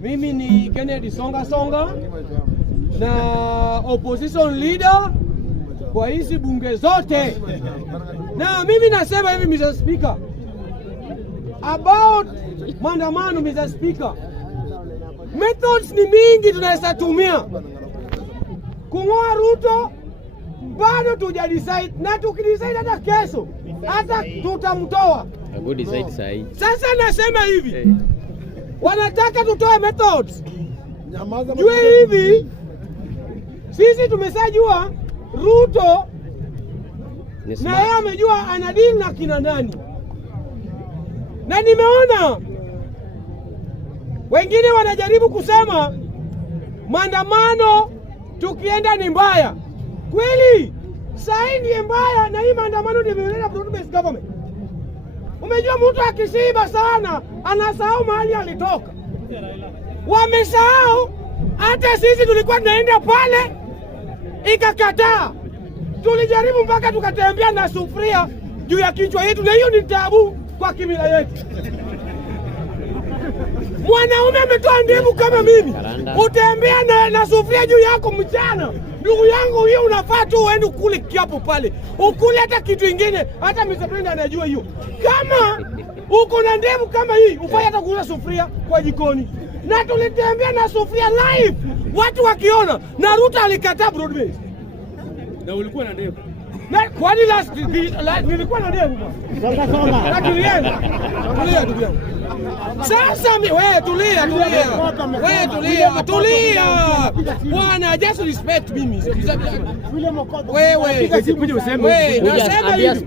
Mimi ni Kennedy Songa na opposition leader kwa hizi bunge zote. Na mimi nasema hivi Mr. Speaker, about maandamano Mr. Speaker, methods ni mingi tunaweza tumia. Kung'oa Ruto bado tujadecide, na tukidecide hata kesho hata tutamtoa. Sasa nasema hivi, wanataka tutoe methods. Jue hivi, sisi tumesajua Ruto na yeye amejua anadili na kina nani. Na nimeona wengine wanajaribu kusema maandamano tukienda ni mbaya. Kweli sahi ni mbaya, na hii maandamano ndio imeleta broad-based government. Umejua mtu akisiba sana anasahau mahali alitoka. Wamesahau hata sisi tulikuwa tunaenda pale ikakataa. Tulijaribu mpaka tukatembea na sufuria juu ya kichwa yetu, na hiyo ni tabu kwa kimila yetu. Mwanaume ametoa ndevu kama mimi, utembea na sufuria juu yako mchana. Ndugu yangu, hiyo unafaa tu uende kule kiapo pale, ukule hata kitu kingine. Hata Mr. Brenda anajua hiyo. Kama uko na ndevu kama hii, ufanye hata kuuza sufuria kwa jikoni. Na tulitembea na sufuria live, watu wakiona. Na Ruto alikataa broad base. Na ulikuwa na ndevu. Na kwani nilikuwa na ndevu bwana. Sasa tulia ndugu yangu. Sasa wewe tulia. Bwana, just respect mimi. Wewe nasema hivi.